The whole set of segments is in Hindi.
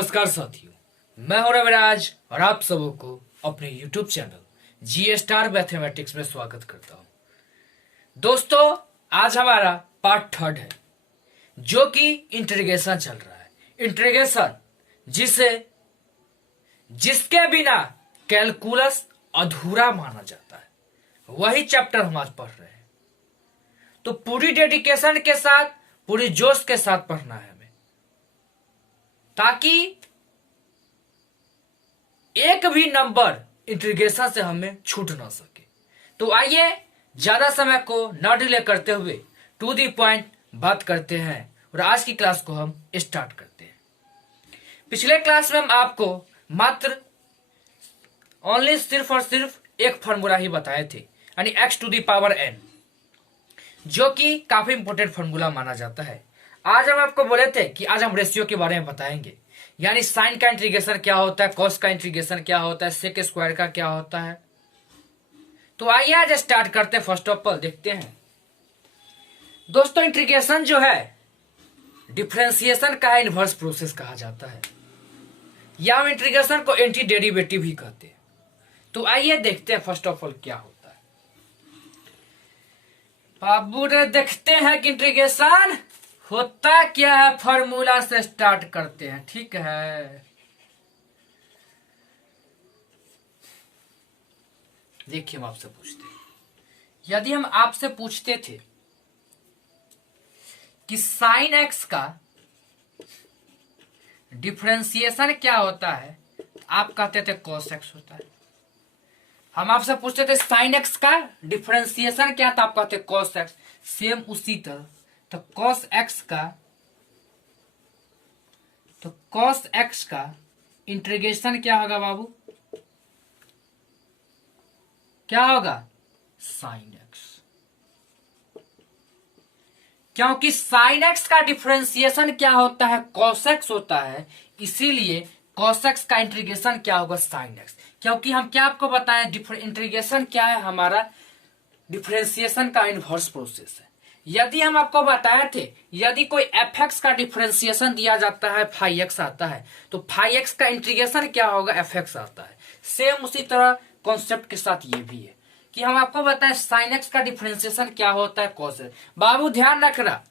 नमस्कार साथियों, मैं हूं रविराज और आप सबों को अपने YouTube चैनल जी स्टार मैथमेटिक्स में स्वागत करता हूं। दोस्तों, आज हमारा पार्ट थर्ड है जो कि इंटीग्रेशन चल रहा है। इंटीग्रेशन जिसके बिना कैलकुलस अधूरा माना जाता है, वही चैप्टर हम आज पढ़ रहे हैं। तो पूरी डेडिकेशन के साथ, पूरी जोश के साथ पढ़ना है हमें, ताकि एक भी नंबर इंटीग्रेशन से हमें छूट ना सके। तो आइए ज्यादा समय को न डिले करते हुए टू दी पॉइंट बात करते हैं और आज की क्लास को हम स्टार्ट करते हैं। पिछले क्लास में हम आपको मात्र ओनली सिर्फ और सिर्फ एक फॉर्मूला ही बताए थे, यानी x to the power n, जो कि काफी इंपोर्टेंट फॉर्मूला माना जाता है। आज हम आपको बोले थे कि आज हम रेशियो के बारे में बताएंगे, यानी साइन का इंटीग्रेशन क्या होता है, कॉस का इंटीग्रेशन क्या होता है, सेक स्क्वायर का क्या होता है। तो आइए आज स्टार्ट करते हैं। फर्स्ट ऑफ ऑल देखते हैं दोस्तों, इंटीग्रेशन जो है डिफरेंशिएशन का इनवर्स प्रोसेस कहा जाता है, या हम इंटीग्रेशन को एंटी डेरिवेटिव ही कहते हैं। तो आइए देखते हैं फर्स्ट ऑफ ऑल क्या होता है। बाबू रे, देखते हैं कि इंटीग्रेशन होता क्या है। फॉर्मूला से स्टार्ट करते हैं, ठीक है। देखिए, हम आपसे पूछते हैं, यदि हम आपसे पूछते थे कि साइन एक्स का डिफरेंशिएशन क्या होता है, तो आप कहते थे कॉस एक्स होता है। हम आपसे पूछते थे साइन एक्स का डिफरेंशिएशन क्या था, आप कहते कॉस एक्स। सेम उसी तरह तो cos x का इंटीग्रेशन क्या होगा बाबू, क्या होगा, sin x। क्योंकि sin x का डिफरेंशिएशन क्या होता है, cos x होता है, इसीलिए cos x का इंटीग्रेशन क्या होगा, sin x। क्योंकि हम क्या आपको बताएं, इंटीग्रेशन क्या है, हमारा डिफरेंशिएशन का इनवर्स प्रोसेस है। यदि हम आपको बताए थे, यदि कोई fx का डिफरेंशिएशन दिया जाता है, फाई एक्स आता है, तो फाई एक्स का इंटीग्रेशन क्या होगा, fx आता है। सेम उसी तरह कॉन्सेप्ट के साथ ये भी है कि हम आपको बताएं sin x का डिफरेंशिएशन क्या होता है, cos x। बाबू ध्यान रखना,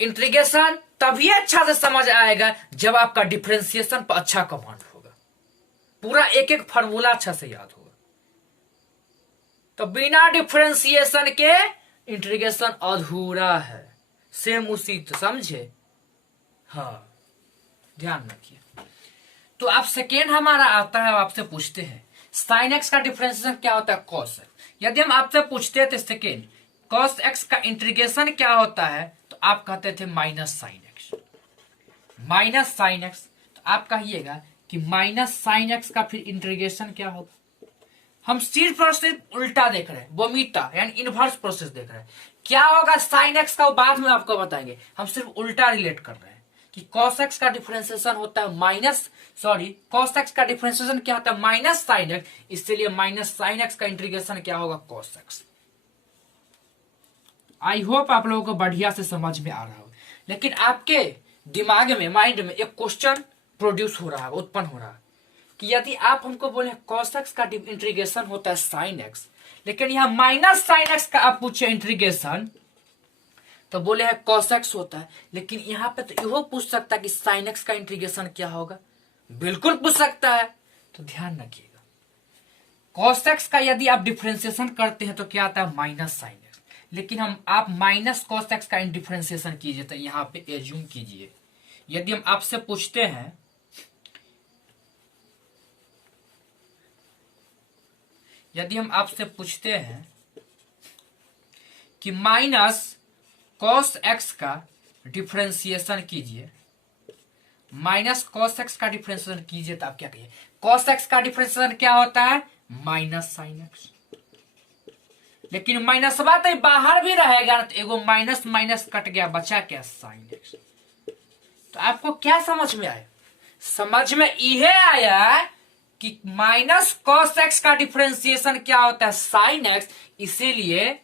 इंटीग्रेशन तभी अच्छा से समझ आएगा जब आपका डिफरेंशिएशन पर अच्छा कमांड होगा, पूरा एक एक फॉर्मूला अच्छा से याद होगा। तो बिना डिफरेंशिएशन के इंटीग्रेशन अधूरा है। सेम उसी तो समझे, हाँ, ध्यान रखिए। तो आप सेकेंड हमारा आता है, आपसे पूछते हैं साइन एक्स का डिफरेंशिएशन क्या होता है, कॉस एक्स। यदि हम आपसे पूछते थे सेकेंड कॉस एक्स का इंटीग्रेशन क्या होता है, तो आप कहते थे minus sine x. Minus sine x, तो आप कहिएगा कि माइनस साइन एक्स का फिर इंटीग्रेशन क्या होगा। हम सिर्फ और सिर्फ उल्टा देख रहे हैं, वोमीटा यानी इनवर्स प्रोसेस देख रहे हैं। क्या होगा साइन एक्स का बाद में आपको बताएंगे, हम सिर्फ उल्टा रिलेट कर रहे हैं कि cos x का डिफरेंशिएशन होता है cos x का डिफरेंशिएशन क्या होता है, माइनस साइन एक्स, इसलिए माइनस साइन एक्स का इंटीग्रेशन क्या होगा, cos x। आई होप आप लोगों को बढ़िया से समझ में आ रहा हो। लेकिन आपके दिमाग में, माइंड में एक क्वेश्चन प्रोड्यूस हो रहा है, उत्पन्न हो रहा है कि यदि आप हमको बोले cos x का इंटीग्रेशन होता है sin x, लेकिन यहाँ माइनस sin x का आप पूछे इंटीग्रेशन, तो बोले है cos x होता है। लेकिन यहाँ पे तो यहो पूछ सकता है कि sin x का इंटीग्रेशन क्या होगा, बिल्कुल पूछ सकता है। तो ध्यान रखिएगा, cos x का यदि आप डिफरेंशिएशन करते हैं तो क्या आता है, माइनस sin x। लेकिन आप माइनस cos x का डिफरेंशिएशन कीजिए, तो यहाँ पे एज्यूम कीजिए, यदि हम आपसे पूछते हैं कि माइनस cos x का डिफरेंशिएशन कीजिए, माइनस cos x का डिफरेंशिएशन कीजिए, तो आप क्या कहिए, cos x का डिफरेंशिएशन क्या होता है, माइनस sin x। लेकिन माइनस बात है बाहर भी रहेगा, तो एगो माइनस माइनस कट गया, बचा क्या, sin x। तो आपको क्या समझ में आया, समझ में यह आया कि माइनस cos x का डिफरेंशिएशन क्या होता है, sin x। इसीलिए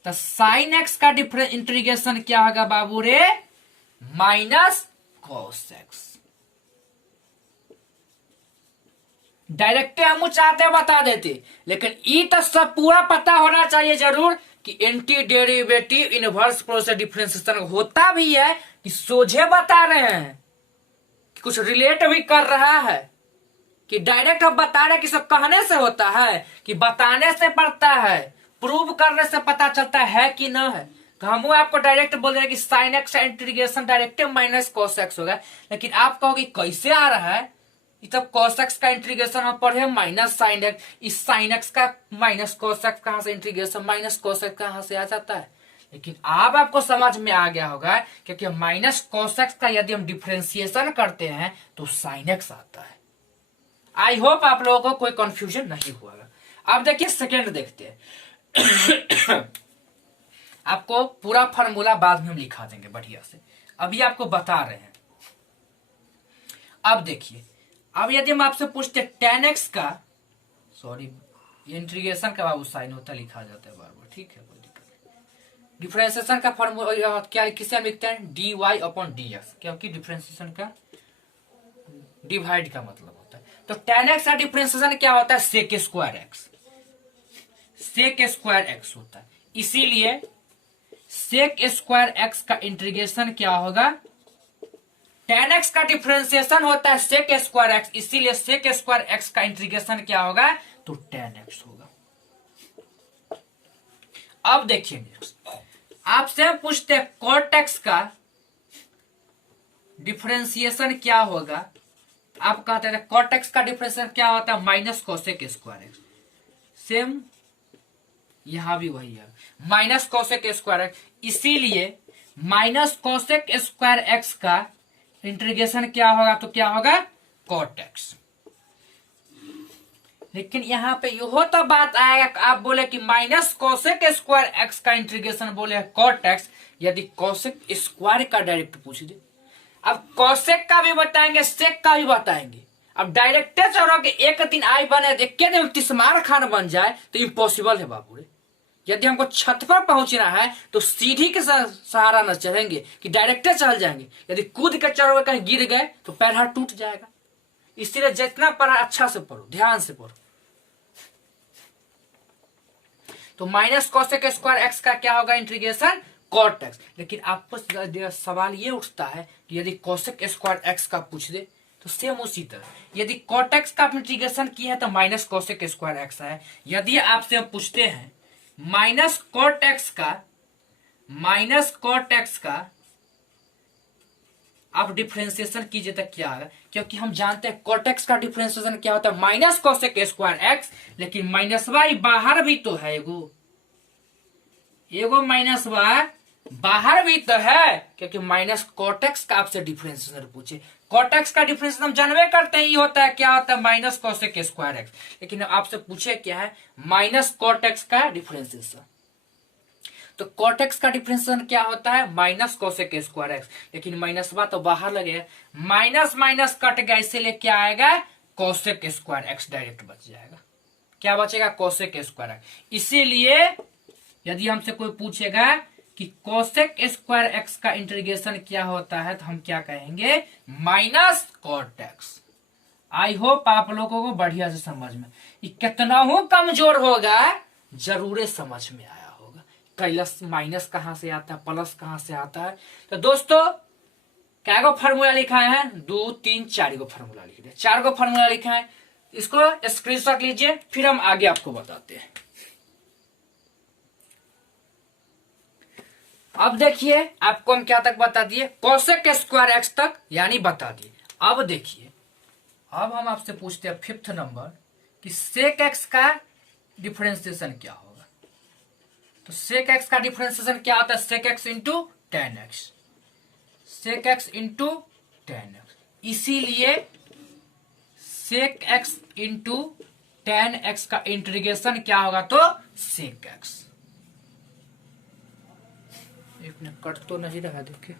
तो sin x का इंटीग्रेशन क्या होगा बाबू रे, माइनस cos x। डायरेक्ट हम चाहते बता देते, लेकिन ई तो सब पूरा पता होना चाहिए जरूर कि anti derivative inverse process differentiation होता भी है कि सोझे बता रहे हैं कि कुछ रिलेट भी कर रहा है, कि डायरेक्ट हम बता रहे हैं कि सब कहने से होता है कि बताने से पड़ता है, प्रूव करने से पता चलता है कि न है। तो हम आपको डायरेक्ट बोल रहे हैं कि साइन एक्स का integration direct minus cos x होगा, लेकिन आप कहोगे कैसे आ रहा है, तब cos x का इंटीग्रेशन हम पढ़े माइनस साइन एक्स, इस साइन एक्स का माइनस cos x कहां से इंटीग्रेशन माइनस cos x कहां से आ जाता है। लेकिन अब आपको समझ में आ गया होगा क्योंकि माइनस cos x का यदि हम डिफरेंशिएशन करते हैं तो sin x आता है। आई होप आप लोगों को कोई कंफ्यूजन नहीं हुआ। अब देखिए सेकेंड देखते हैं। आपको पूरा फॉर्मूला बाद में हम लिखा देंगे बढ़िया से, अभी आपको बता रहे हैं। अब देखिए, अब यदि हम आपसे पूछते tan x का, सॉरी इंटीग्रेशन का बाबू साइन होता लिखा जाता है बार बार, ठीक है कोई दिक्कत नहीं। डिफरेंशिएशन का फॉर्मूला क्या किसे लिखते हैं, dy अपॉन dx, क्योंकि डिफरेंशिएशन का डिवाइड का मतलब होता है। तो tan x का डिफरेंशिएशन क्या होता है, sec square x, sec square x होता है। इसीलिए sec स्क्वायर x का इंटीग्रेशन क्या होगा, tan x का डिफरेंशिएशन होता है sec स्क्वायर x, इसीलिए sec स्क्वायर x का इंटीग्रेशन क्या होगा, तो tan x होगा। अब देखिए आपसे हम पूछते हैं cot x का डिफरेंशिएशन क्या होगा, आप कहते हैं cot x का डिफरेंशिएशन क्या होता है, minus cosec square x. Same यहां भी वही है, माइनस कोसेक स्क्वायर एक्स, इसीलिए माइनस कोसेक स्क्वायर एक्स का इंटीग्रेशन क्या होगा, तो क्या होगा cot x। लेकिन यहां पे यह तो बात आएगा, आप बोले कि माइनस कोसेक स्क्वायर एक्स का इंटीग्रेशन बोले cot x, यदि कोसेक स्क्वायर का डायरेक्ट पूछ दे, अब कोसेक का भी बताएंगे सेक का भी बताएंगे। अब डायरेक्ट चढ़ो कि एक दिन आई बने एक दिन तिस्मार खान बन जाए तो इम्पॉसिबल है बाबू रे। यदि हमको छत पर पहुंचना है तो सीढ़ी के सहारा न चढ़ेंगे कि डायरेक्ट चल जाएंगे, यदि कूद के चढ़ोगे कहीं गिर गए तो पैर हाथ टूट जाएगा। इसलिए जितना पढ़ा अच्छा से पढ़ो, ध्यान से पढ़ो। तो माइनस कोसेक स्क्वायर एक्स का क्या होगा इंटीग्रेशन cot x। लेकिन आपको सवाल ये उठता है कि यदि कोसेक स्क्वायर एक्स का पूछ दे तो सेम उसी तरह, यदि cot x का इंटीग्रेशन किया है तो माइनस कोसेक स्क्वायर एक्स है। यदि आपसे हम पूछते हैं माइनस cot x का आप डिफरेंशिएशन कीजिए तो क्या आएगा, क्योंकि हम जानते हैं cot x का डिफरेंशिएशन क्या होता है माइनस कोसेक स्क्वायर एक्स, लेकिन माइनस वाई बाहर भी तो है, एगो माइनस वाई बाहर भी तो है, क्योंकि माइनस cot x का आपसे डिफरेंशिएशन पूछे। cot x का डिफरेंशिएशन हम जानवे करते हैं, ये होता है क्या होता है माइनस कोसेक स्क्वायर एक्स, लेकिन आपसे पूछे क्या है माइनस cot x का डिफरेंशिएशन। तो cot x का डिफरेंशिएशन क्या होता है माइनस कोसेक स्क्वायर एक्स, लेकिन माइनस बा तो बाहर लगेगा, माइनस माइनस कट गया, इसीलिए क्या आएगा कोसेक स्क्वायर एक्स डायरेक्ट बच जाएगा। क्या बचेगा कोसेक स्क्वायर एक्स। इसीलिए यदि हमसे कोई पूछेगा कि कोसेक स्क्वायर एक्स का इंटीग्रेशन क्या होता है तो हम क्या कहेंगे माइनस cot x। आई होप आप लोगों को बढ़िया से समझ में, कितना हो कमजोर होगा जरूर समझ में आया होगा। प्लस माइनस कहां से आता है, प्लस कहां से आता है। तो दोस्तों क्या गो फॉर्मूला लिखा है, 2 3 4 गो फॉर्मूला लिख दिया, 4 गो फॉर्मूला लिखा है, इसको स्क्रीनशॉट लीजिए, फिर हम आगे आपको बताते हैं। अब देखिए आपको हम क्या तक बता दिए, कोसेक स्क्वायर एक्स तक यानी बता दिए। अब देखिए, अब हम आपसे पूछते हैं 5th नंबर कि सेक एक्स का डिफरेंशिएशन क्या होगा। तो सेक एक्स का डिफरेंशिएशन क्या होता है, sec x into tan x, sec x into tan x. इसीलिए sec x into tan x का इंटीग्रेशन क्या होगा, तो सेक एक्स। एक मिनट कट तो नहीं रहा, देखिए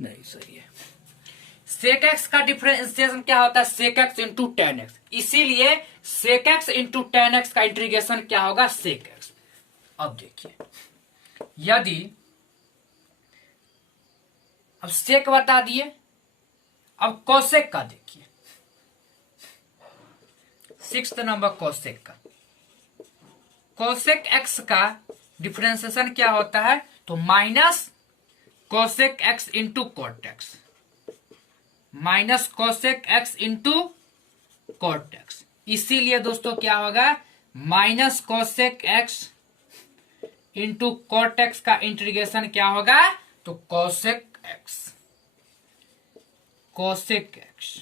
नहीं सही है। सेक एक्स का डिफरेंशिएशन क्या होता है sec x into tan x, इसीलिए sec x into tan x का इंटीग्रेशन क्या होगा सेक एक्स। अब देखिए यदि अब सेक बता दिए अब कोसेक का देखिए, 6th नंबर कोसेक का। कोसेक एक्स का डिफरेंशिएशन क्या होता है, तो minus cosec x into cot x, minus cosec x into cot x. इसीलिए दोस्तों क्या होगा, minus cosec x into cot x का इंटीग्रेशन क्या होगा, तो कोसेक एक्स, कोसेक एक्स।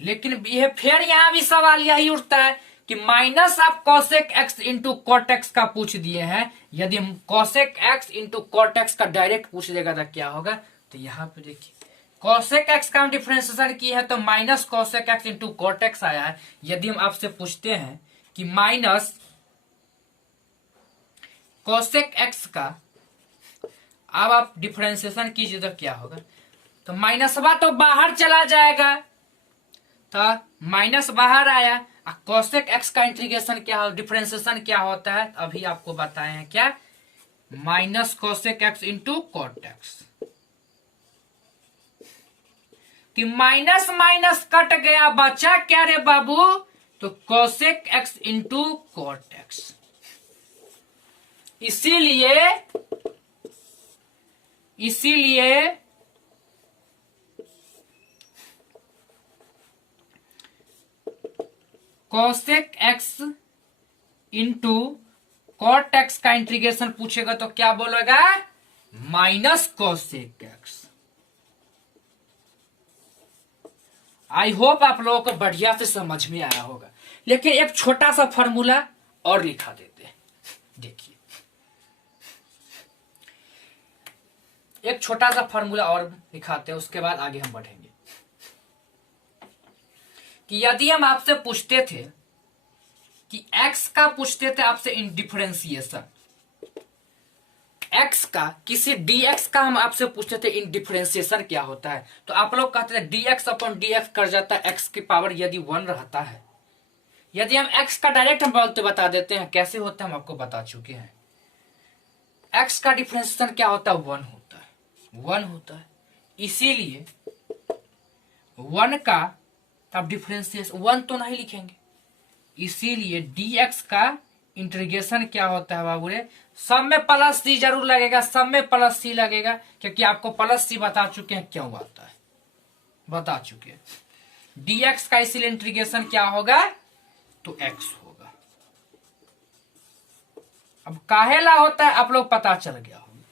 लेकिन यह फिर यहां भी सवाल यही उठता है कि माइनस आप cosec x into cot x का पूछ दिए हैं, यदि हम cosec x into cot x का डायरेक्ट पूछ देगा तो क्या होगा, तो यहां पे देखिए कोसेक एक्स का डिफरेंशिएशन की है तो minus cosec x into cot x आया है। यदि हम आपसे पूछते हैं कि माइनस कोसेक एक्स का अब आप डिफरेंशिएशन कीजिए तो क्या होगा, तो माइनसवा तो बाहर चला जाएगा, तो माइनस बाहर आया। कोसेक एक्स का इंटीग्रेशन क्या हो, डिफरेंशिएशन क्या होता है, अभी आपको बताए हैं क्या, minus cosec x into cot x. कि माइनस माइनस कट गया, बचा क्या रे बाबू, तो cosec x into cot x. इसीलिए cosec x into cot x का इंटीग्रेशन पूछेगा तो क्या बोलेगा, minus cosec x. I hope आप लोगों को बढ़िया से समझ में आया होगा। लेकिन एक छोटा सा फॉर्मूला और लिखा देते हैं, देखिए एक छोटा सा फॉर्मूला और लिखाते हैं, उसके बाद आगे हम बढ़ेंगे। कि यदि हम आपसे पूछते थे कि x का पूछते थे आपसे इन डिफरेंशिएशन, x का किसी dx का हम आपसे पूछते थे इन डिफरेंशिएशन क्या होता है, तो आप लोग कहते थे dx अपॉन dx कर जाता है x की पावर यदि 1 रहता है। यदि हम x का डायरेक्ट हम बोलते बता देते हैं कैसे होता है, हम आपको बता चुके हैं। x का डिफरेंशिएशन क्या होता है, 1 होता है, 1 होता है। इसीलिए 1 का तब डिफरेंशिएशन 1 तो नहीं लिखेंगे, इसीलिए dx का इंटीग्रेशन क्या होता है बाबू रे, सब में प्लस सी जरूर लगेगा, सब में प्लस सी लगेगा, क्योंकि आपको प्लस सी बता चुके हैं क्यों आता है, बता चुके हैं। dx का इसीलिए इंटीग्रेशन क्या होगा, तो x होगा। अब काहेला होता है आप लोग पता चल गया होगा,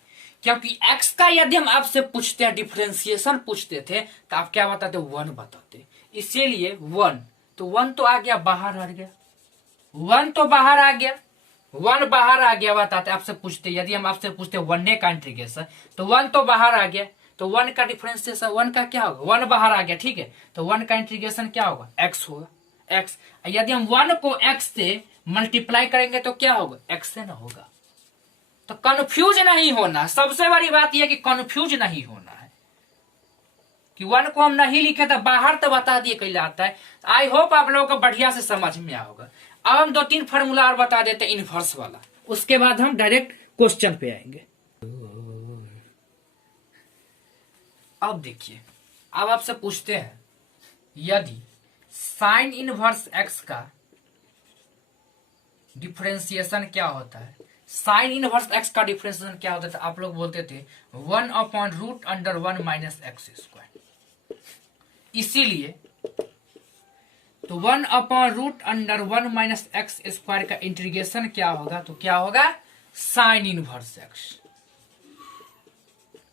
क्योंकि x का यदि हम आपसे पूछते हैं डिफरेंशिएशन पूछते थे तो आप क्या बताते, 1 बताते। इसीलिए 1 तो 1 तो आ गया बाहर, हट गया 1 तो बाहर आ गया, 1 बाहर आ गया बताते। आपसे पूछते, यदि हम आपसे पूछते 1 का इंटीग्रेशन तो 1 तो बाहर आ गया, तो 1 का डिफरेंशिएशन 1 का क्या होगा, 1 बाहर आ गया, ठीक है, तो 1 का इंटीग्रेशन क्या होगा, x होगा, x। यदि हम 1 को x से मल्टीप्लाई करेंगे तो क्या होगा, x से ना होगा। तो कंफ्यूज नहीं होना, सबसे बड़ी बात यह कि कंफ्यूज नहीं होना है कि 1 को हम नहीं लिखे तो बाहर तो बता दिए कैसे आता है। आई होप आप लोगों को बढ़िया से समझ में आया होगा। अब हम 2-3 फॉर्मूला और बता देते हैं इनवर्स वाला, उसके बाद हम डायरेक्ट क्वेश्चन पे आएंगे। अब देखिए, अब आपसे पूछते हैं यदि साइन इनवर्स एक्स का डिफरेंशिएशन क्या होता है, साइन इनवर्स एक्स का डिफरेंशिएशन क्या होता था, आप लोग बोलते थे 1/√1 माइनस एक्स स्क्वायर। इसीलिए तो 1/√1 माइनस एक्स स्क्वायर का इंटीग्रेशन क्या होगा, तो क्या होगा, साइन इनवर्स एक्स।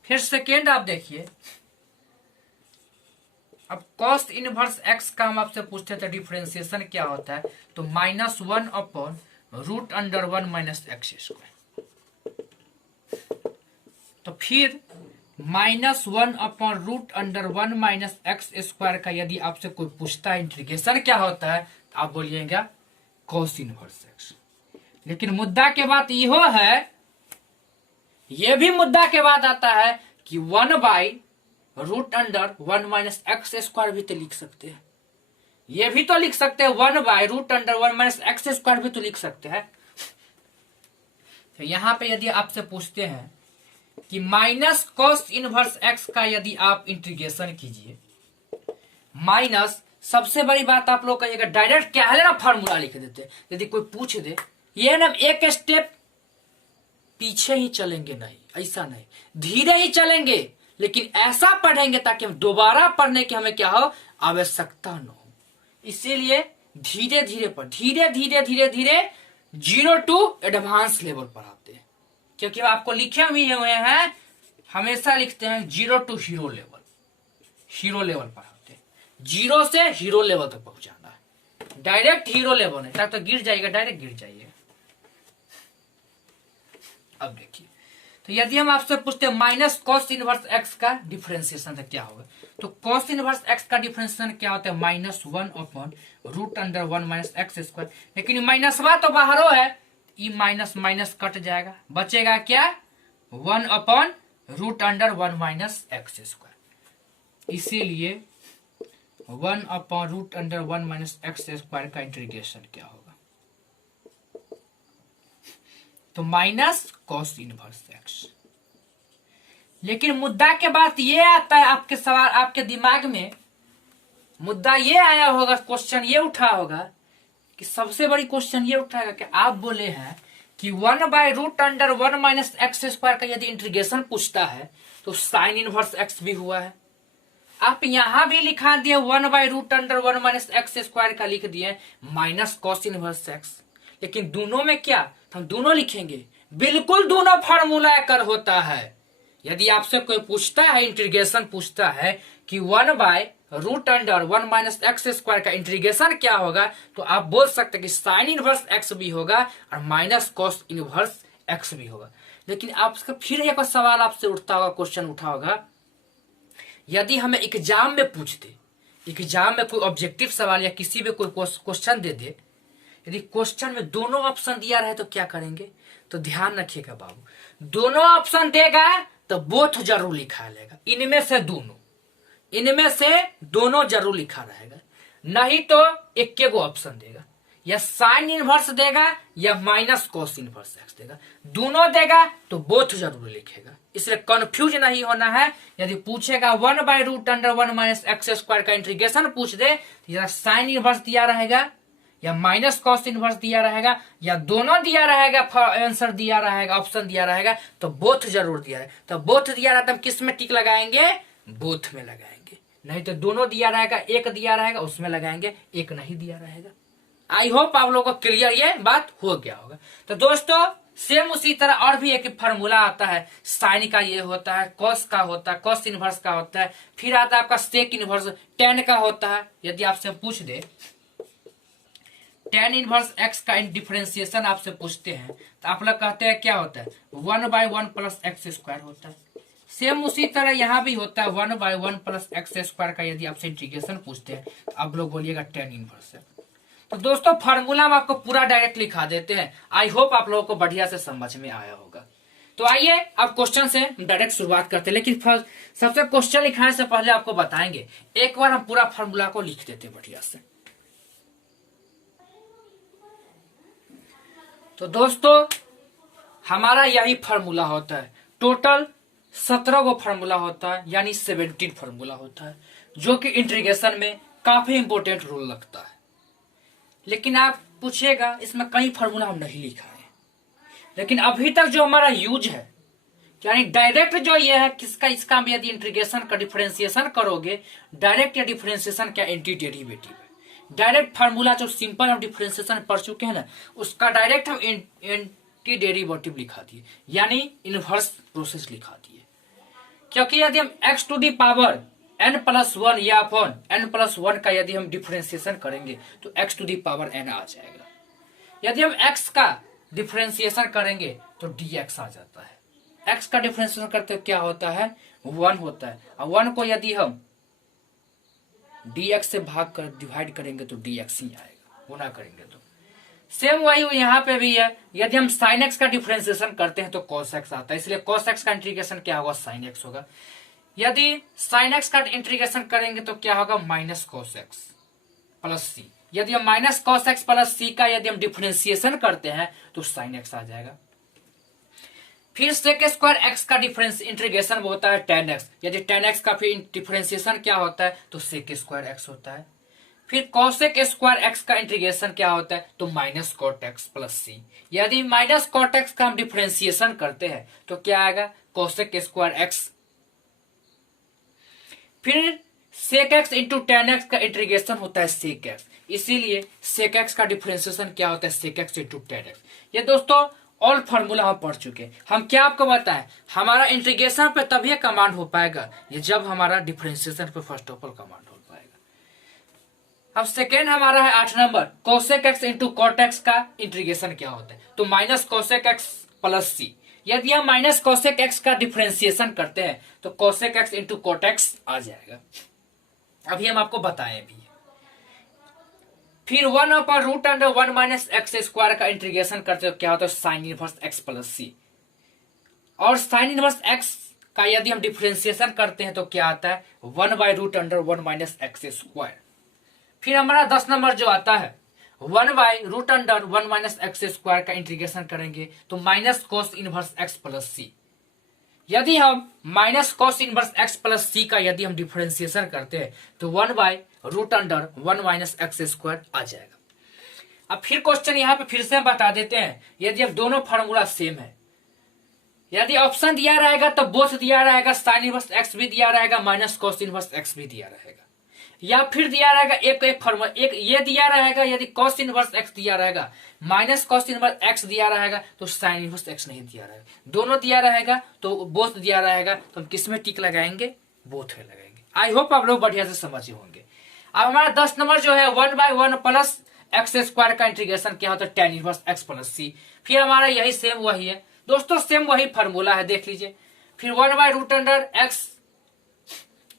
फिर सेकेंड आप देखिए, अब कॉस इनवर्स एक्स का हम आपसे पूछते थे डिफरेंशिएशन क्या होता है, तो -1/√1 माइनस एक्स स्क्वायर। तो फिर -1/√1 माइनस एक्स स्क्वायर का यदि आपसे कोई पूछता है इंटीग्रेशन क्या होता है, तो आप बोलिएगा कॉस इनवर्स एक्स। लेकिन मुद्दा के बात यह है, यह भी मुद्दा के बाद आता है कि 1/√1 माइनस एक्स स्क्वायर भी तो लिख सकते हैं, ये भी तो लिख सकते हैं, 1/√1 माइनस एक्स स्क्वायर भी तो लिख सकते हैं। तो यहां पे यदि आपसे पूछते हैं कि माइनस कॉस इनवर्स एक्स का यदि आप इंटीग्रेशन कीजिए माइनस, सबसे बड़ी बात आप लोग कहिएगा डायरेक्ट क्या है ना फॉर्मूला लिख देते। यदि कोई पूछ दे, ये ना एक स्टेप पीछे ही चलेंगे, नहीं ऐसा नहीं, धीरे ही चलेंगे, लेकिन ऐसा पढ़ेंगे ताकि हम दोबारा पढ़ने की हमें क्या हो, आवश्यकता न हो। इसीलिए धीरे धीरे पर धीरे धीरे धीरे धीरे 0 टू एडवांस लेवल पढ़ाते हैं, क्योंकि आपको लिखे हुए हैं, हमेशा लिखते हैं 0 to hero level, hero level पढ़ाते हैं। 0 से हीरो लेवल तक पहुंचाना है, डायरेक्ट हीरो लेवल है, तब तो गिर जाएगा, डायरेक्ट गिर जाइएगा। अब देखिए, तो यदि हम आपसे पूछते हैं माइनस कॉस इनवर्स एक्स का डिफरेंशिएशन क्या होगा, तो कॉस इनवर्स एक्स का डिफरेंशिएशन क्या होता है, -1/√(1 - x²। लेकिन माइनस वा तो बाहरो है, ई माइनस माइनस कट जाएगा, बचेगा क्या, 1/√(1 - x²। इसीलिए 1/√(1 - x² का इंटीग्रेशन क्या होगा, तो माइनस कॉस इनवर्स एक्स। लेकिन मुद्दा के बाद ये आता है आपके सवाल, आपके दिमाग में मुद्दा ये आया होगा, क्वेश्चन ये उठा होगा कि सबसे बड़ी क्वेश्चन ये उठाएगा कि आप बोले हैं कि 1/√(1 - x² का यदि इंटीग्रेशन पूछता है तो साइन इनवर्स एक्स भी हुआ है। आप यहां भी लिखा दिए 1/√(1 - x² का लिख दिए माइनस कॉस इनवर्स एक्स। लेकिन दोनों में क्या, हम दोनों लिखेंगे, बिल्कुल दोनों फार्मूला कर होता है। यदि आपसे कोई पूछता है, इंटीग्रेशन पूछता है कि 1/√(1 - x² का इंटीग्रेशन क्या होगा, तो आप बोल सकते हैं कि साइन इनवर्स एक्स भी होगा और माइनस कॉस इनवर्स एक्स भी होगा। लेकिन आपका फिर एक सवाल आपसे उठता होगा, क्वेश्चन उठा होगा, यदि हमें एग्जाम में पूछते, एग्जाम में कोई ऑब्जेक्टिव सवाल या किसी भी कोई क्वेश्चन दे दे, यदि क्वेश्चन में दोनों ऑप्शन दिया रहे तो क्या करेंगे, तो ध्यान रखिएगा बाबू, दोनों ऑप्शन देगा तो बोथ जरूर लिखा रहेगा, इनमें से दोनों, इनमें से दोनों जरूर लिखा रहेगा, नहीं तो एक के गो ऑप्शन देगा, या साइन इनवर्स देगा या माइनस कॉस इनवर्स एक्स देगा, दोनों देगा तो बोथ जरूर लिखेगा। इसलिए कंफ्यूज नहीं होना है। यदि पूछेगा 1/√(1 - x² का इंटीग्रेशन पूछ दे, तो साइन इनवर्स दिया रहेगा या माइनस कॉस इनवर्स दिया रहेगा या दोनों दिया रहेगा, आंसर दिया रहेगा, ऑप्शन दिया रहेगा, तो बोथ जरूर दिया है। तो बोथ दिया रहता है, हम किस में टिक लगाएंगे, बोथ में लगाएंगे। नहीं तो दोनों दिया रहेगा, एक दिया रहेगा उसमें लगाएंगे, एक नहीं दिया रहेगा। आई होप आप लोगों को क्लियर ये बात हो गया होगा। तो दोस्तों सेम उसी तरह और भी एक फार्मूला आता है, साइन का ये होता है, कॉस का होता है, कॉस इनवर्स का होता है, फिर आता है आपका सेक इनवर्स, टेन का होता है। यदि आपसे पूछ दे टेन इनवर्स एक्स का डिफरेंशिएशन आपसे पूछते हैं, तो आप लोग कहते हैं क्या होता है, 1/1 + x² होता है। सेम उसी तरह यहाँ भी होता है 1/1 + x² का यदि आपसे इंटीग्रेशन पूछते हैं, तो आप लोग बोलिएगा टेन इनवर्स है। तो दोस्तों फार्मूला हम आपको पूरा डायरेक्ट लिखा देते हैं। आई होप आप लोगों को बढ़िया से समझ में आया होगा। तो आइए अब क्वेश्चन से डायरेक्ट शुरुआत करते हैं, लेकिन सबसे क्वेश्चन लिखाने से पहले आपको बताएंगे, एक बार हम पूरा फार्मूला को लिख देते बढ़िया से। तो दोस्तों हमारा यही फार्मूला होता है, टोटल 17 गो फार्मूला होता है, यानी 17 फार्मूला होता है, जो कि इंटीग्रेशन में काफी इंपोर्टेंट रोल लगता है। लेकिन आप पूछेगा इसमें कई फार्मूला हम नहीं लिखा है, लेकिन अभी तक जो हमारा यूज है, यानी डायरेक्ट जो ये है किसका, इसका भी यदि इंटीग्रेशन का डिफरेंशिएशन करोगे, डायरेक्ट या डिफरेंशिएशन क्या एंटी डेरिवेटिव है, डायरेक्ट फार्मूला जो सिंपल हम डिफरेंशिएशन पढ़ चुके हैं ना, उसका डायरेक्ट हम एंटी डेरिवेटिव लिखा दिए, यानी इनवर्स प्रोसेस लिखा दिए। क्योंकि यदि हम x⁴ n+1 या अपॉन n+1 का यदि हम डिफरेंशिएशन करेंगे तो x⁴ n आ जाएगा। यदि हम x का डिफरेंशिएशन करेंगे तो dx आ जाता है। x का डिफरेंशिएशन करते हो क्या होता है, 1 होता है, और 1 को यदि हम dx से भाग कर डिवाइड करेंगे तो dx ही आएगा, गुना करेंगे तो। सेम वही यहाँ पे भी है, यदि हम sin x का डिफरेंशिएशन करते हैं तो cos x आता है, इसलिए cos x का इंटीग्रेशन क्या होगा, sin x होगा। यदि sin x का इंटीग्रेशन करेंगे तो क्या होगा, minus cos x plus c। यदि हम minus cos x plus c का यदि हम डिफरेंशिएशन करते हैं तो sin x आ जाएगा। फिर सेक स्क्वायर एक्स का डिफरेंस इंटीग्रेशन होता है tan x। यदि tan x का फिर डिफरेंशिएशन क्या होता है तो सेक स्क्वायर एक्स होता है। फिर cosec स्क्वायर एक्स का इंटीग्रेशन क्या होता है तो minus cot x plus C. यदि माइनस कॉट एक्स का हम डिफरेंशिएशन करते हैं तो क्या आएगा cosec स्क्वायर एक्स। फिर sec x into tan x का इंटीग्रेशन होता है सेक एक्स, इसीलिए सेक एक्स का डिफरेंशिएशन क्या होता है sec x into tan x. ये दोस्तों ऑल फार्मूला हम पढ़ चुके हैं। हम क्या आपको बताएं, हमारा इंटीग्रेशन पे तभी कमांड हो पाएगा ये जब हमारा डिफरेंशिएशन पे फर्स्ट ऑफ ऑल कमांड हो पाएगा। अब सेकेंड हमारा है 8 number, cosec x into cot x का इंटीग्रेशन क्या होता है तो minus cosec x plus C. यदि हम माइनस कोसेक एक्स का डिफरेंशिएशन करते हैं तो cosec x into cot x आ जाएगा, अभी हम आपको बताएं भी। फिर 1/√1 माइनस एक्स स्क्वायर का इंटीग्रेशन करते हो क्या होता है sine inverse x plus C. और साइन इनवर्स एक्स का यदि हम डिफरेंशिएशन करते हैं तो क्या आता है 1/√1 माइनस एक्स स्क्वायर। फिर हमारा 10 नंबर जो आता है 1/√1 माइनस एक्स स्क्वायर का इंटीग्रेशन करेंगे तो minus cos inverse x plus C. यदि हम minus cos inverse x plus C का यदि हम डिफरेंशिएशन करते हैं तो 1/√1 माइनस एक्स स्क्वायर आ जाएगा। अब फिर क्वेश्चन यहाँ पे फिर से हम बता देते हैं, यदि अब दोनों फार्मूला सेम है, यदि ऑप्शन दिया रहेगा तो बोथ दिया रहेगा, साइन इनवर्स एक्स भी दिया रहेगा, माइनस कॉस इनवर्स एक्स भी दिया रहेगा, या फिर दिया रहेगा एक फार्मूला, एक ये दिया रहेगा यदि कॉस इनवर्स एक्स दिया रहेगा, माइनस कॉस इनवर्स एक्स दिया रहेगा तो साइन इनवर्स एक्स नहीं दिया रहेगा, दोनों दिया रहेगा तो बोथ दिया रहेगा तो हम किस में टिक लगाएंगे बोथ में लगाएंगे। आई होप आप लोग बढ़िया से समझे होंगे। अब हमारा 10 नंबर जो है 1/1 प्लस एक्स स्क्वायर का इंटीग्रेशन क्या होता है tan इनवर्स एक्स प्लस सी। फिर हमारा यही सेम वही है दोस्तों, सेम वही फार्मूला है देख लीजिए। फिर 1/√x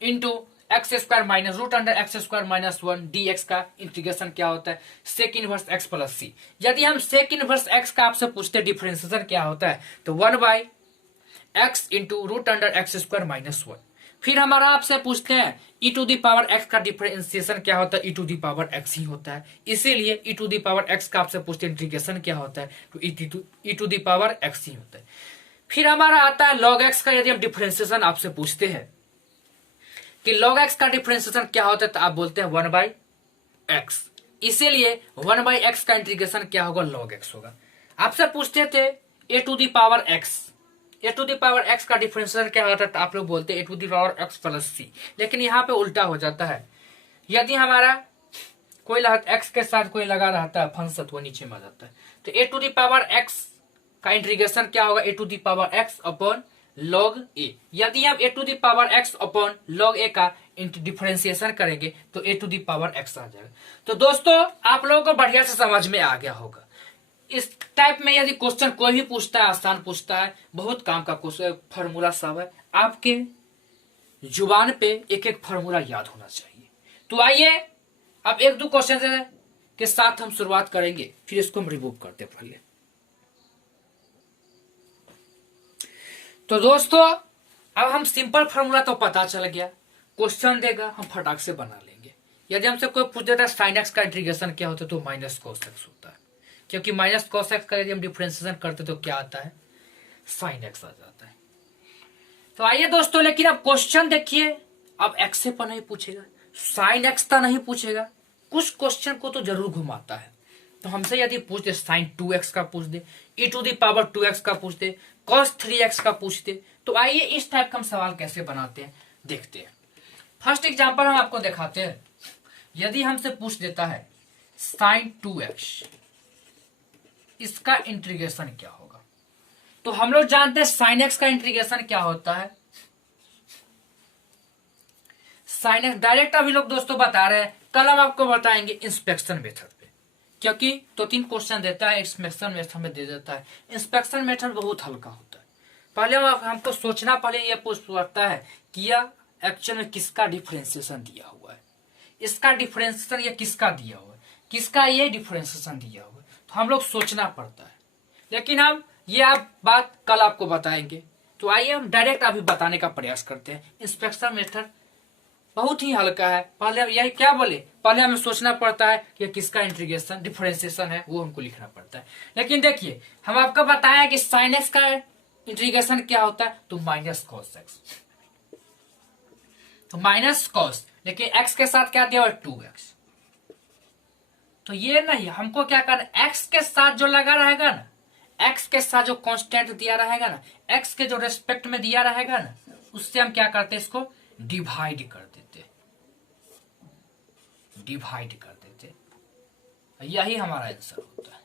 into x square minus √x square minus 1 dx का इंटीग्रेशन क्या होता है sec inverse x plus C. यदि हम सेक इनवर्स एक्स का आपसे पूछते डिफरेंशिएशन क्या होता है तो 1/x into √x square minus 1। फिर हमारा आपसे पूछते हैं e to the power x का डिफरेंशिएशन क्या होता है e to the power x ही होता है, इसीलिए e to the power x का आपसे पूछते हैं इंटीग्रेशन क्या होता है तो e to the power x ही होता है। फिर हमारा आता है log x का, यदि हम डिफरेंशिएशन आपसे पूछते हैं कि log x का डिफरेंशिएशन क्या होता है तो आप बोलते हैं 1/x, इसीलिए 1/x का इंटीग्रेशन क्या होगा log x होगा। आपसे पूछते थे a to the power x का डिफरेंशिएशन क्या होता है तो आप लोग बोलते हैं a to the power x plus C, लेकिन यहाँ पे उल्टा हो जाता है। यदि हमारा कोई x के साथ कोई लगा रहता है फंक्शन तो वो नीचे में आ जाता है, तो a to the power x का इंटीग्रेशन क्या होगा a to the power x upon log a। यदि हम a to the power x upon log a का डिफरेंशिएशन करेंगे तो a to the power x आ जाएगा। तो दोस्तों आप लोगों को बढ़िया से समझ में आ गया होगा। इस टाइप में यदि क्वेश्चन कोई भी पूछता है, आसान पूछता है, बहुत काम का क्वेश्चन फार्मूला सब है, आपके जुबान पे एक एक फार्मूला याद होना चाहिए। तो आइए अब एक दो क्वेश्चन के साथ हम शुरुआत करेंगे, फिर इसको हम रिमूव करते पहले। तो दोस्तों अब हम सिंपल फार्मूला तो पता चल गया, क्वेश्चन देगा हम फटाक से बना लेंगे। यदि हमसे कोई पूछ देता है साइन एक्स का इंटीग्रेशन क्या होता है तो माइनस कॉस एक्स होता है, क्योंकि माइनस कॉस एक्स का यदि हम डिफरेंशिएशन करते तो क्या आता है साइन एक्स आ जाता है। तो आइए दोस्तों, लेकिन अब क्वेश्चन देखिए, अब एक्स से पर नहीं पूछेगा, साइन एक्स का नहीं पूछेगा, कुछ क्वेश्चन को तो जरूर घुमाता है। तो हमसे यदि पूछ दे साइन 2x का पूछ दे, e to the power 2x का पूछ दे, cos 3x का पूछ दे, तो आइए इस टाइप का हम सवाल कैसे बनाते हैं देखते हैं। फर्स्ट एग्जांपल हम आपको दिखाते हैं। यदि हमसे पूछ देता है साइन 2x, इसका इंटीग्रेशन क्या होगा, तो हम लोग जानते हैं साइन एक्स का इंटीग्रेशन क्या होता है साइन एक्स। डायरेक्ट अभी लोग दोस्तों बता रहे हैं, कल हम आपको बताएंगे इंस्पेक्शन मेथड पे, क्योंकि 2-3 क्वेश्चन देता है इंस्पेक्शन मेथड में दे देता है। इंस्पेक्शन मेथड बहुत हल्का होता है, पहले हमको सोचना, पहले यह पूछ पड़ता है कि यह एक्चुअल में किसका डिफरेंशिएशन दिया हुआ है, इसका डिफरेंशिएशन या किसका दिया हुआ है, किसका ये डिफरेंशिएशन दिया हुआ है, तो हम लोग सोचना पड़ता है। लेकिन हम ये आप बात कल आपको बताएंगे। तो आइए हम डायरेक्ट अभी बताने का प्रयास करते हैं। इंस्पेक्शन मेथड बहुत ही हल्का है, पहले हम यही क्या बोले, पहले हमें सोचना पड़ता है कि किसका इंटीग्रेशन डिफरेंशिएशन है, वो हमको लिखना पड़ता है। लेकिन देखिए हम आपको बताया कि साइन एक्स का इंटीग्रेशन क्या होता है, तो माइनस कॉस एक्स, तो माइनस कॉस, लेकिन एक्स के साथ क्या दिया हुआ है 2x। तो ये नहीं, हमको क्या करना, एक्स के साथ जो लगा रहेगा ना, एक्स के साथ जो कांस्टेंट दिया रहेगा ना, एक्स के जो रेस्पेक्ट में दिया रहेगा ना, उससे हम क्या करते, इसको डिवाइड कर देते, डिवाइड कर देते। यही हमारा आंसर होता है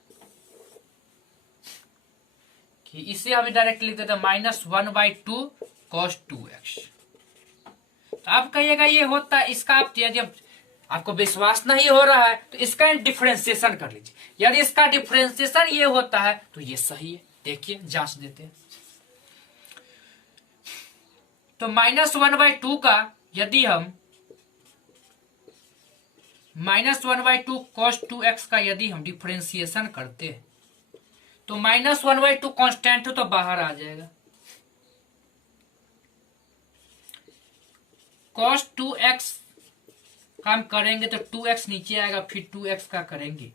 कि इसे हम डायरेक्ट लिख देते -1/2 cos 2x। तो आप कहिएगा ये होता है, इसका आप यदि आपको विश्वास नहीं हो रहा है तो इसका डिफरेंशिएशन कर लीजिए। यदि इसका डिफरेंशिएशन ये होता है तो ये सही है, देखिए जांच देते हैं। तो -1/2 का यदि हम -1/2 cos 2x का यदि हम डिफरेंशिएशन करते हैं तो -1/2 कांस्टेंट तो बाहर आ जाएगा, cos 2x का हम करेंगे तो 2x नीचे आएगा, फिर 2x का करेंगे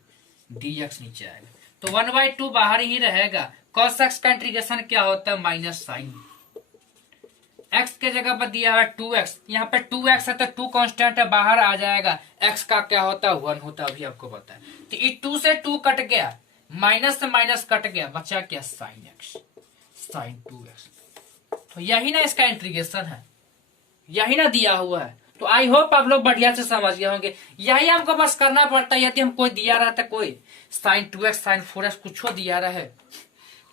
dx नीचे आएगा, तो 1/2 बाहर ही रहेगा। cos x का इंटीग्रेशन क्या होता है, माइनस साइन, x के जगह पर दिया है 2x, यहाँ पे 2x है तो 2 कांस्टेंट है, बाहर आ जाएगा, x का क्या होता है 1 होता है, अभी आपको पता है। तो ये 2 से 2 कट गया, माइनस से माइनस कट गया, बचा क्या साइन x, साइन 2x। तो यही ना इसका इंटीग्रेशन है, यही ना दिया हुआ है। तो आई होप आप लोग बढ़िया से समझ गए होंगे। यही हमको बस करना पड़ता है, यदि हम कोई दिया रहता, कोई साइन 2x साइन 4x कुछ दिया रहे,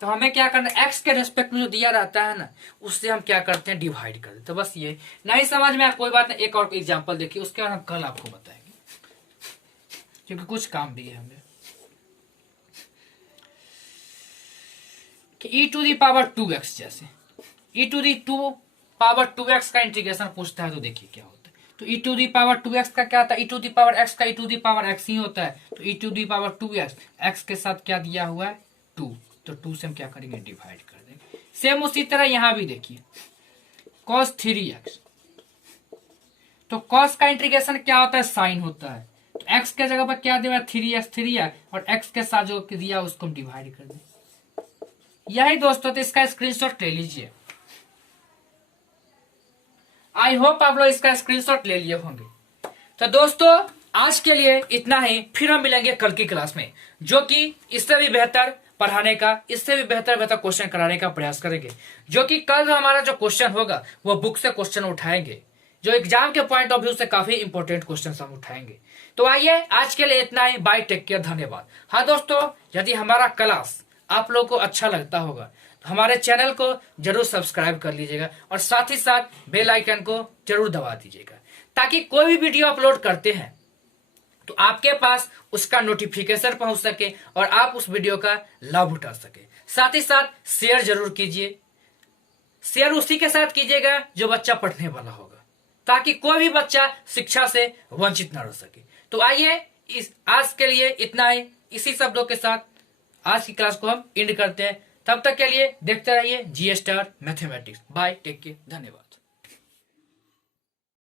तो हमें क्या करना, x के रेस्पेक्ट में जो दिया रहता है ना, उससे हम क्या करते हैं, डिवाइड कर देते। तो बस ये नहीं समझ में कोई बात नहीं, एक और एग्जांपल देखिए, उसके बाद हम कल आपको बताएंगे, क्योंकि कुछ काम भी है हमें। कि e⁻²x, जैसे e⁻²x का इंटीग्रेशन पूछता है तो देखिए क्या होता है। तो e⁻²x का क्या होता है, e⁻x का e⁻x ही होता है। तो e⁻2x, x के साथ क्या दिया हुआ है 2, तो 2 से हम क्या करेंगे, डिवाइड कर देंगे। सेम उसी तरह यहां भी देखिए cos 3x, तो cos का इंटीग्रेशन क्या होता है, साइन होता है। तो x के जगह पर क्या दिया 3x, और x के साथ जो दिया उसको हम डिवाइड कर दें। यही दोस्तों, तो इसका स्क्रीनशॉट ले लीजिए। आई होप आप लोग इसका स्क्रीनशॉट ले लिए होंगे। तो दोस्तों आज के लिए इतना ही, फिर हम मिलेंगे कल की क्लास में, जो कि इससे भी बेहतर पढ़ाने का, इससे भी बेहतर क्वेश्चन कराने का प्रयास करेंगे। जो कि कल हमारा जो क्वेश्चन होगा वो बुक से क्वेश्चन उठाएंगे, जो एग्जाम के पॉइंट ऑफ व्यू से काफी इंपॉर्टेंट क्वेश्चन हम उठाएंगे। तो आइए आज के लिए इतना ही, बाय, टेक केयर, धन्यवाद। हाँ दोस्तों, यदि हमारा क्लास आप लोग को अच्छा लगता होगा तो हमारे चैनल को जरूर सब्सक्राइब कर लीजिएगा, और साथ ही साथ बेल आइकन को जरूर दबा दीजिएगा, ताकि कोई भी वीडियो अपलोड करते हैं तो आपके पास उसका नोटिफिकेशन पहुंच सके और आप उस वीडियो का लाभ उठा सके। साथ ही साथ शेयर जरूर कीजिए, शेयर उसी के साथ कीजिएगा जो बच्चा पढ़ने वाला होगा, ताकि कोई भी बच्चा शिक्षा से वंचित न रह सके। तो आइए आज के लिए इतना ही, इसी शब्दों के साथ आज की क्लास को हम एंड करते हैं। तब तक के लिए देखते रहिए GS star mathematics. Bye, take care, धन्यवाद।